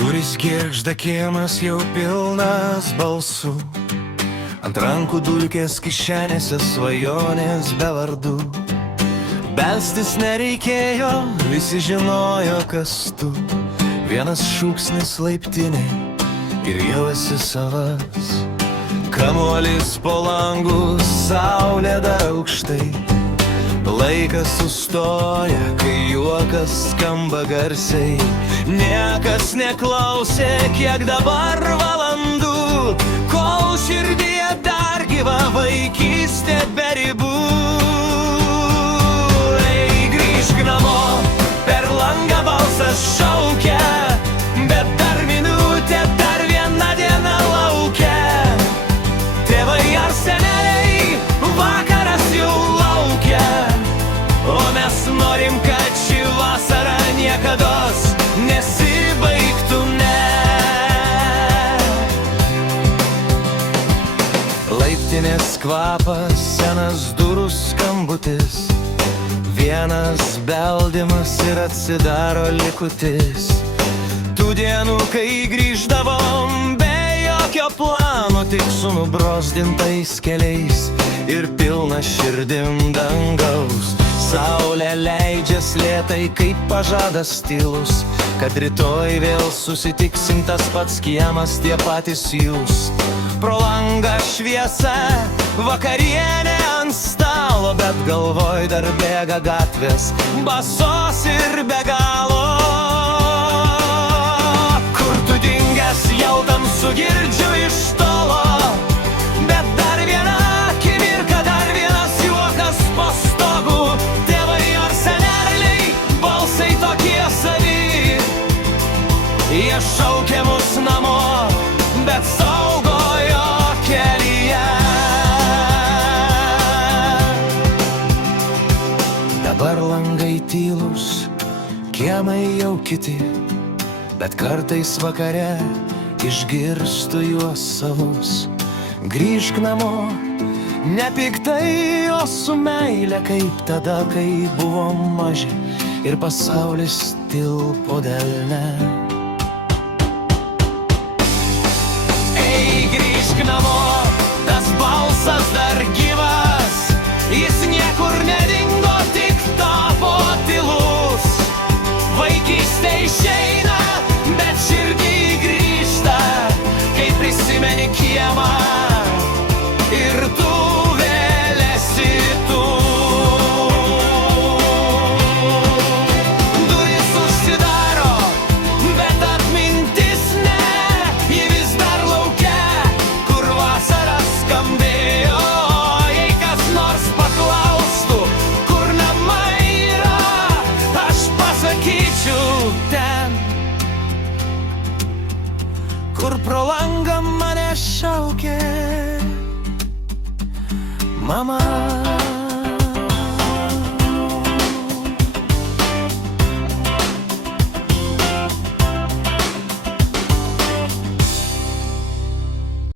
Durys girgžda, kiemas jau pilnas balsų, ant rankų dulkės, kišenėse svajonės be vardų. Belstis nereikėjo, visi žinojo, kas tu. Vienas šūksnis laiptinė ir jau esi savas. Kamuolis po langų, saulė dar aukštai. Laikas sustoja, kai juokas skamba garsiai. Niekas neklausė, kiek dabar valandų, kol širdyje dar gyva vaikystė be ribų. Ei, grįžk namo, per langą balsas šaukia, bet dar minutė, dar viena diena laukia. Tėvai ar seneliai, vakaras jau laukia, o mes norim, kad ši vasara niekados nesibaigtų, ne. Laiptinės kvapas, senas durų skambutis, vienas beldimas ir atsidaro likutis. Tų dienų, kai grįždavom be jokio plano, tik su nubrozdintais keliais ir pilna širdim dangaus. Saulė leidžias lėtai, kaip pažadas tylus, kad rytoj vėl susitiksim, tas pats kiemas, tie patys jūs. Pro langą šviesa, vakarienė ant stalo, bet galvoj dar bėga gatvės, basos ir be galo. Kur tu dingęs, jau tamsu girdžiu iš tolo, bet dar viena akimirka, dar vienas juokas po stogu. Tėvai ar seneliai, balsai tokie savi, jie šaukė mus namo, bet saugojo kelyje. Dabar langai tylus, kiemai jau kiti, bet kartais vakare išgirstu juos savus. Grįžk namo, nepiktai, o su meile, kaip tada, kai buvom maži ir pasaulis tilpo delne. Ei, grįžk namo, tas balsas dar gyvas, jis niekur nedingo, tik tapo tylus. Vaikystė išeina, bet širdį grįžta, kai prisimeni kiemą ir tu vėl esi tu. Durys užsidaro, bet atmintis ne, ji vis dar laukia, kur vasara skambėjo. Jei kas nors paklaustų, kur namai yra, aš pasakyčiau ten, kur pro langą mane šaukė mama.